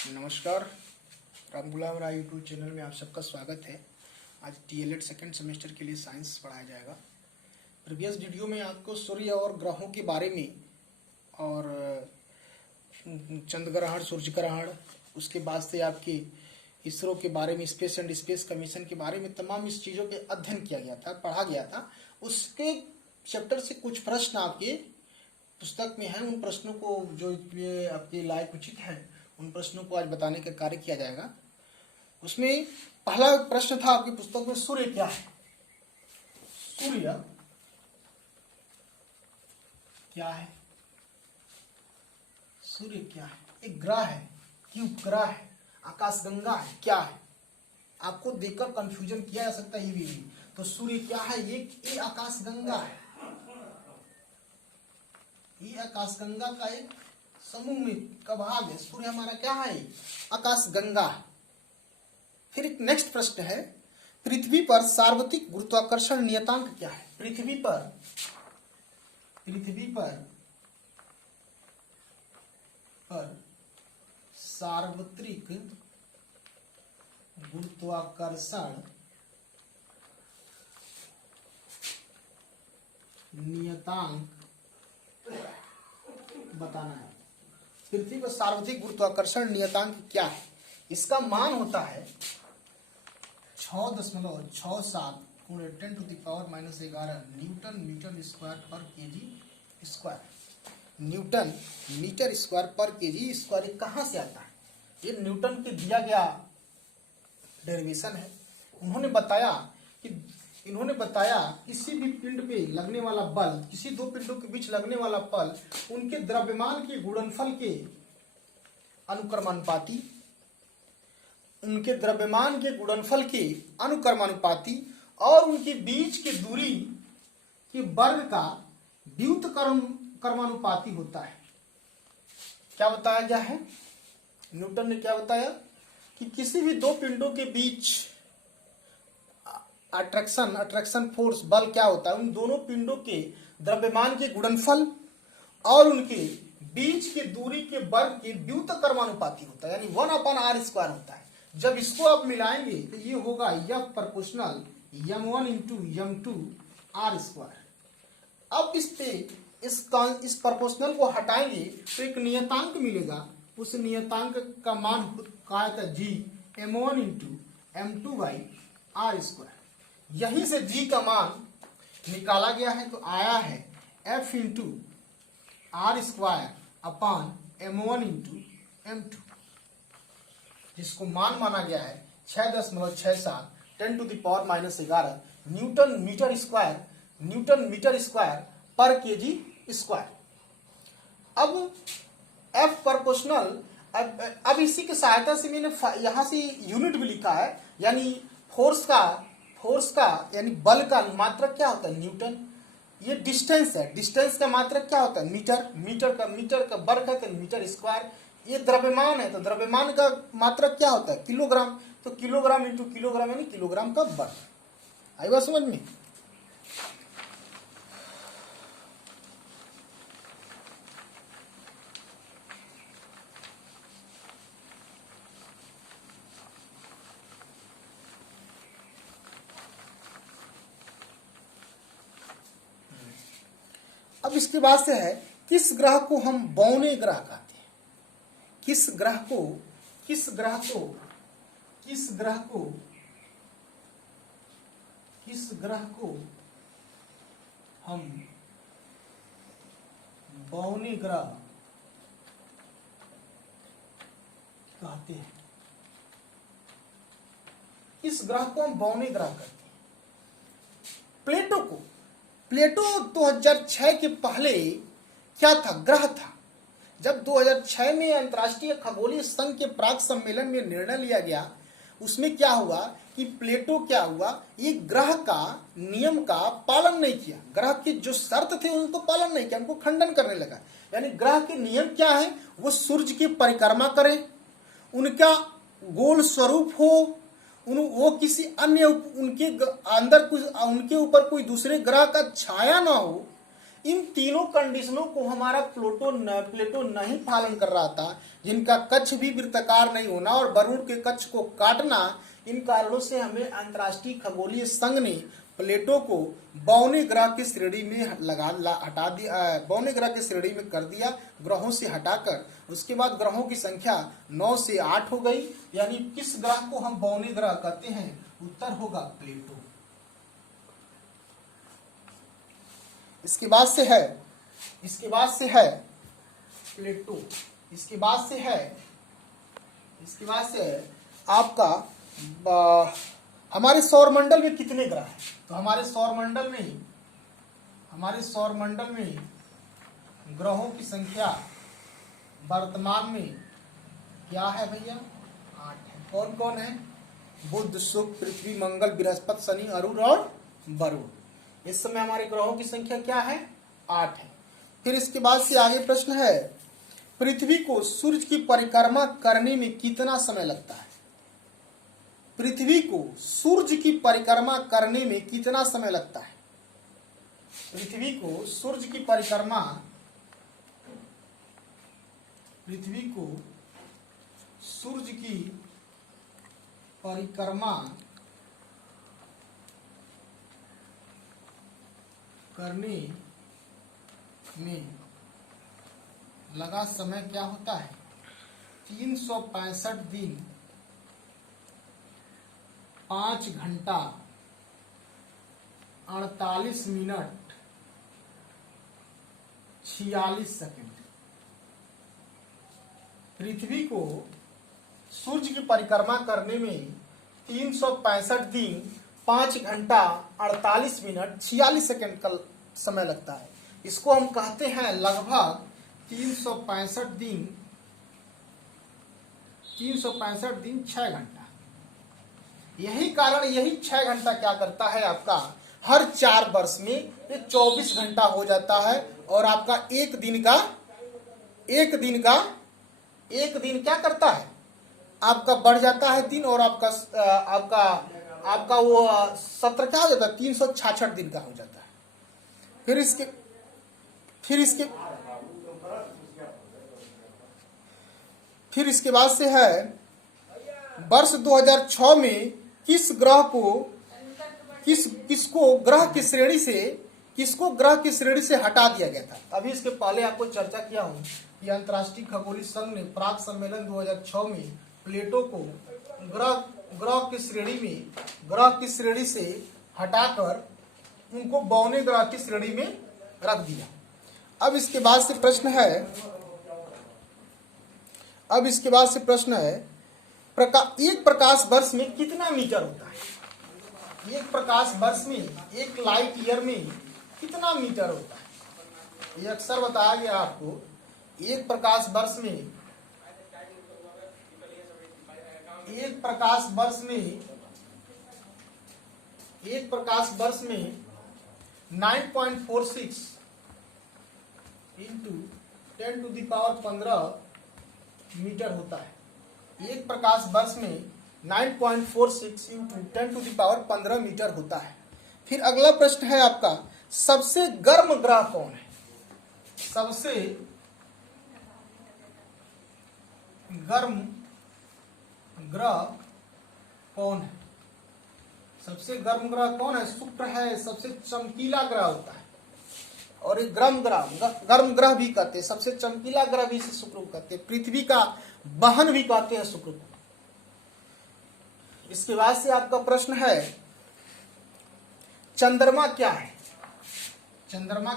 नमस्कार, राम गुलाम राय YouTube channel में आप सबका स्वागत है। आज डीएलएड सेकेंड सेमेस्टर के लिए साइंस पढ़ाया जाएगा। प्रीवियस वीडियो में आपको सूर्य और ग्रहों के बारे में और चंद्र ग्रहण, सूर्य ग्रहण, उसके बाद से आपके इसरो के बारे में, स्पेस एंड स्पेस कमीशन के बारे में तमाम इस चीज़ों के अध्ययन किया गया था, पढ़ा गया था। उसके चैप्टर से कुछ प्रश्न आपके पुस्तक में हैं। उन प्रश्नों को जो ये आपके लायक उचित है, उन प्रश्नों को आज बताने का कार्य किया जाएगा। उसमें पहला प्रश्न था आपकी पुस्तक में, सूर्य क्या है? सूर्य क्या है? सूर्य क्या है? एक ग्रह है कि उपग्रह है, आकाशगंगा है, क्या है? आपको देखकर कंफ्यूजन किया जा सकता है ये भी। तो सूर्य क्या है? ये आकाशगंगा है। ये आकाशगंगा का एक समूह में का भाग है। सूर्य हमारा क्या है? आकाशगंगा। फिर एक नेक्स्ट प्रश्न है, पृथ्वी पर सार्वत्रिक गुरुत्वाकर्षण नियतांक क्या है? पृथ्वी पर सार्वत्रिक गुरुत्वाकर्षण नियतांक बताना है। पृथ्वी पर सार्वत्रिक गुरुत्वाकर्षण नियतांक क्या है? इसका मान होता है 6.67 × 10⁻⁻11 न्यूटन मीटर स्क्वायर पर KG square. Newton metre square पर केजी स्क्वायर। ये कहाँ से आता है? ये न्यूटन के दिया गया डेरिवेशन है। इन्होंने बताया किसी भी पिंड पे लगने वाला बल, किसी दो पिंडों के बीच लगने वाला बल, उनके द्रव्यमान के गुणनफल के अनुक्रमानुपाती और उनके बीच की दूरी के वर्ग का व्युत्क्रमानुपाती होता है। क्या बताया गया है? न्यूटन ने क्या बताया कि किसी भी दो पिंडों के बीच अट्रैक्शन फोर्स, बल क्या होता है? उन दोनों पिंडों के द्रव्यमान के गुणनफल और उनके बीच की दूरी के वर्ग के व्युत्क्रमानुपाती होता है, यानी 1/r² होता है। जब इसको आप मिलाएंगे तो ये होगा F proportional m1 × m2 r²। अब इस प्रोपोर्शनल को हटाएंगे तो एक नियतांक मिलेगा। उस नियतांक का मान क्या था? G m1 × m2/r²। यहीं से G का मान निकाला गया है तो आया है F × r²/m1 × m2, जिसको मान माना गया है 6.67 10⁻⁻11 न्यूटन मीटर स्क्वायर पर केजी स्क्वायर। अब F प्रोपोर्शनल, अब इसी की सहायता से मैंने यहां से यूनिट भी लिखा है, यानी फोर्स का यानी बल का मात्रक क्या होता है? न्यूटन। ये डिस्टेंस है, डिस्टेंस का मात्रक क्या होता है? मीटर का वर्ग है तो मीटर स्क्वायर। ये द्रव्यमान है तो द्रव्यमान का मात्रक क्या होता है? किलोग्राम। तो किलोग्राम इंटू किलोग्राम यानी किलोग्राम का वर्ग। आई बात समझ में? अब इसके बाद से है, किस ग्रह को हम बौने ग्रह कहते हैं? किस ग्रह को हम बौने ग्रह कहते हैं? किस ग्रह को हम बौने ग्रह कहते हैं? प्लेटो 2006 के पहले क्या था? ग्रह था। जब 2006 में अंतर्राष्ट्रीय खगोलीय संघ के प्राग सम्मेलन में निर्णय लिया गया, उसमें क्या हुआ कि प्लेटो क्या हुआ, ये ग्रह का नियम का पालन नहीं किया। ग्रह के जो शर्त थे उनको पालन नहीं किया, उनको खंडन करने लगा। यानी ग्रह के नियम क्या है? वो सूर्य की परिक्रमा करे, उनका गोल स्वरूप हो, वो किसी अन्य उनके अंदर कुछ, उनके ऊपर कोई दूसरे ग्रह का छाया ना हो, इन तीनों कंडीशनों को हमारा प्लेटो नहीं पालन कर रहा था, जिनका कक्ष भी वृत्ताकार नहीं होना और वरुण के कक्ष को काटना, इन कारणों से हमें अंतर्राष्ट्रीय खगोलीय संघ ने प्लेटो को बौने ग्रह की श्रेणी में हटा दिया, बौने ग्रह की श्रेणी में कर दिया, ग्रहों से हटाकर। उसके बाद ग्रहों की संख्या 9 से 8 हो गई। यानी किस ग्रह को हम बौने ग्रह कहते हैं? उत्तर होगा प्लेटो। इसके बाद से है प्लेटो। इसके बाद से है आपका हमारे सौरमंडल में कितने ग्रह हैं? तो हमारे सौरमंडल में ग्रहों की संख्या वर्तमान में क्या है भैया? 8 है। कौन कौन है? बुध, शुक्र, पृथ्वी, मंगल, बृहस्पति, शनि, अरुण और वरुण। इस समय हमारे ग्रहों की संख्या क्या है? 8 है। फिर इसके बाद से आगे प्रश्न है, पृथ्वी को सूर्य की परिक्रमा करने में कितना समय लगता है? पृथ्वी को सूर्य की परिक्रमा करने में कितना समय लगता है? पृथ्वी को सूर्य की परिक्रमा करने में लगा समय क्या होता है? 365 दिन 5 घंटा 48 मिनट 46 सेकंड। पृथ्वी को सूर्य की परिक्रमा करने में 365 दिन 5 घंटा 48 मिनट 46 सेकंड का समय लगता है। इसको हम कहते हैं लगभग 365 दिन 6 घंटा। यही 6 घंटा क्या करता है आपका? हर 4 वर्ष में ये 24 घंटा हो जाता है और आपका एक दिन क्या करता है? आपका बढ़ जाता है दिन और आपका वो सत्र क्या हो जाता है? 366 दिन का हो जाता है। फिर इसके बाद से है वर्ष 2006 में किसको ग्रह की श्रेणी से हटा दिया गया था? अभी इसके पहले आपको चर्चा किया हूं कि अंतर्राष्ट्रीय खगोलीय संघ ने प्राक सम्मेलन 2006 में प्लेटो को ग्रह की श्रेणी से हटाकर उनको बौने ग्रह की श्रेणी में रख दिया। अब इसके बाद से प्रश्न है एक प्रकाश वर्ष में कितना मीटर होता है? एक प्रकाश वर्ष में, एक लाइट ईयर में कितना मीटर होता है? ये अक्सर बताया गया आपको। एक प्रकाश वर्ष में 9.46 इंटू 10⁻15 मीटर होता है। एक प्रकाश वर्ष में 9.46 इंटू 10⁻15 मीटर होता है। फिर अगला प्रश्न है आपका, सबसे गर्म ग्रह कौन है? सबसे गर्म ग्रह कौन है? सबसे गर्म ग्रह कौन है? शुक्र है। सबसे चमकीला ग्रह होता है और एक गर्म ग्रह भी कहते हैं। सबसे चमकीला ग्रह भी इसे शुक्र को कहते हैं। पृथ्वी का वाहन भी कहते हैं शुक्र को। इसके बाद से आपका प्रश्न है, चंद्रमा क्या है? चंद्रमा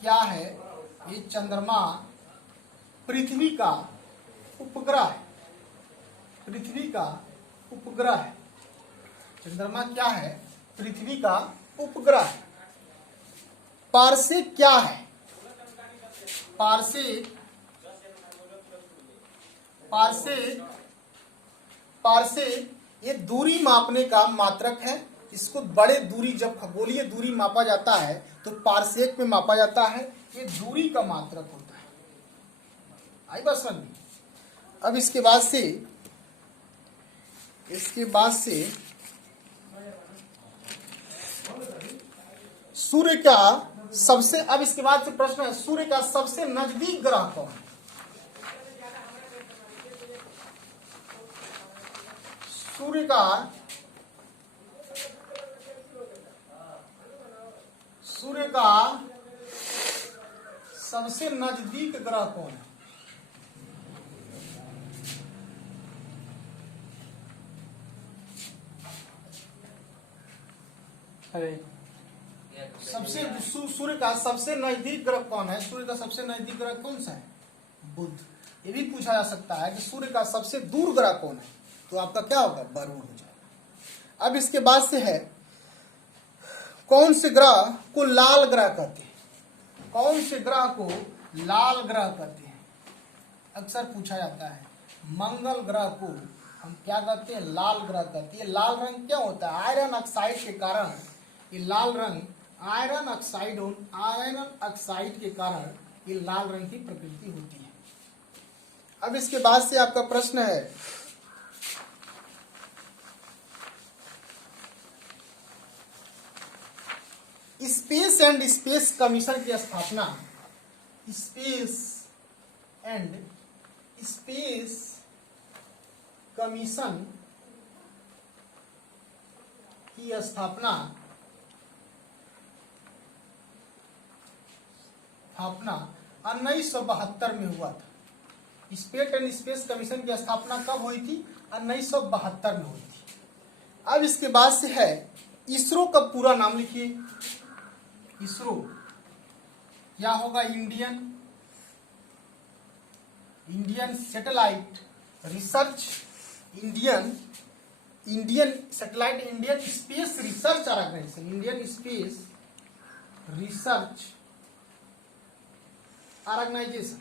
क्या है? ये चंद्रमा पृथ्वी का उपग्रह है। चंद्रमा क्या है? पृथ्वी का उपग्रह है। पारसेक क्या है? पारसेक ये दूरी मापने का मात्रक है। इसको बड़े दूरी, जब खगोलीय दूरी मापा जाता है तो पारसेक में मापा जाता है। ये दूरी का मात्रक होता है। आई बात समझ में? अब इसके बाद से सूर्य का सबसे, अब इसके बाद से प्रश्न है, सूर्य का सबसे नजदीक ग्रह कौन है? सूर्य का सबसे नजदीक ग्रह कौन है? सबसे सूर्य का सबसे नजदीक ग्रह कौन है? सूर्य का सबसे नजदीक ग्रह कौन सा है? बुध। ये भी पूछा जा सकता है कि सूर्य का सबसे दूर ग्रह कौन है, तो आपका क्या होगा? वरुण हो जाएगा। अब इसके बाद से है, कौन से ग्रह को लाल ग्रह कहते हैं? कौन से ग्रह को लाल ग्रह कहते हैं? अक्सर पूछा जाता है। मंगल ग्रह को हम क्या कहते हैं? लाल ग्रह कहते हैं। लाल रंग क्या होता है? आयरन ऑक्साइड के कारण ये लाल रंग, आयरन ऑक्साइड के कारण ये लाल रंग की प्रकृति होती है। अब इसके बाद से आपका प्रश्न है, स्पेस एंड स्पेस कमीशन की स्थापना, स्पेस एंड स्पेस कमीशन की स्थापना 1972 में हुआ था। स्पेस एंड स्पेस कमीशन की स्थापना कब हुई थी? 1972 में हुई थी। अब इसके बाद से है, इसरो का पूरा नाम लिखिए। इसरो क्या होगा? Indian satellite research, Indian satellite, Indian space research organisation, Indian space research organisation.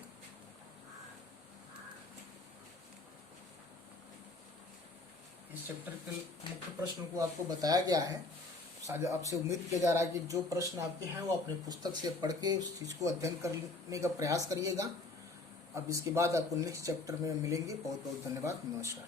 इस चैप्टर के मुख्य प्रश्नों को आपको बताया गया है। शायद आपसे उम्मीद किया जा रहा है कि जो प्रश्न आपके हैं वो अपने पुस्तक से पढ़ के उस चीज़ को अध्ययन करने का प्रयास करिएगा। अब इसके बाद आपको नेक्स्ट चैप्टर में मिलेंगे। बहुत बहुत धन्यवाद। नमस्कार।